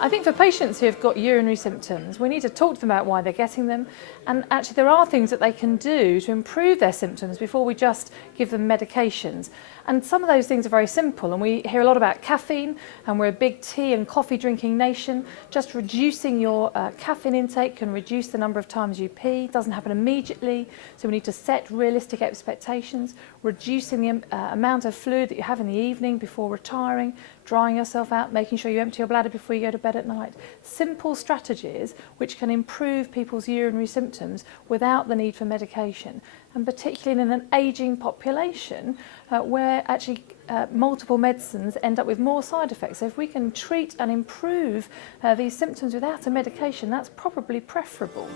I think for patients who have got urinary symptoms, we need to talk to them about why they're getting them, and actually there are things that they can do to improve their symptoms before we just give them medications. And some of those things are very simple, and we hear a lot about caffeine, and we're a big tea and coffee drinking nation. Just reducing your caffeine intake can reduce the number of times you pee. It doesn't happen immediately, so we need to set realistic expectations. Reducing the amount of fluid that you have in the evening before retiring, drying yourself out, making sure you empty your bladder before you go to bed at night. Simple strategies which can improve people's urinary symptoms without the need for medication, and particularly in an ageing population where actually multiple medicines end up with more side effects. So if we can treat and improve these symptoms without a medication, that's probably preferable.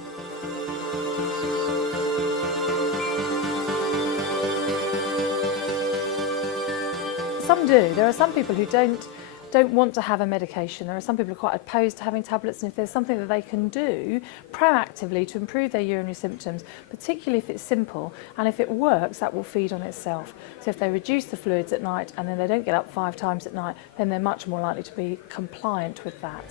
Some do. There are some people who don't want to have a medication. There are some people who are quite opposed to having tablets, and if there's something that they can do proactively to improve their urinary symptoms, particularly if it's simple, and if it works, that will feed on itself. So if they reduce the fluids at night and then they don't get up 5 times at night, then they're much more likely to be compliant with that.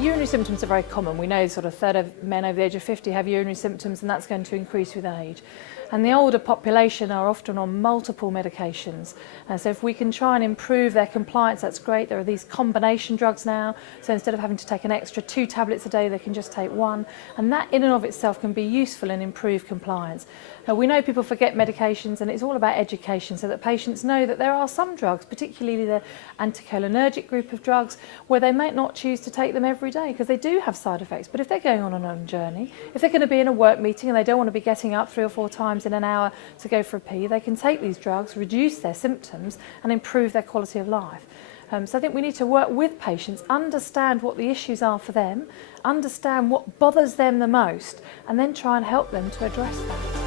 Urinary symptoms are very common. We know sort of a third of men over the age of 50 have urinary symptoms, and that's going to increase with age. And the older population are often on multiple medications. So if we can try and improve their compliance, that's great. There are these combination drugs now, so instead of having to take an extra 2 tablets a day, they can just take 1. And that in and of itself can be useful and improve compliance. We know people forget medications, and it's all about education so that patients know that there are some drugs, particularly the anticholinergic group of drugs, where they might not choose to take them every day because they do have side effects. But if they're going on a journey, if they're going to be in a work meeting and they don't want to be getting up 3 or 4 times in an hour to go for a pee, they can take these drugs, reduce their symptoms and improve their quality of life. So I think we need to work with patients, understand what the issues are for them, understand what bothers them the most, and then try and help them to address that.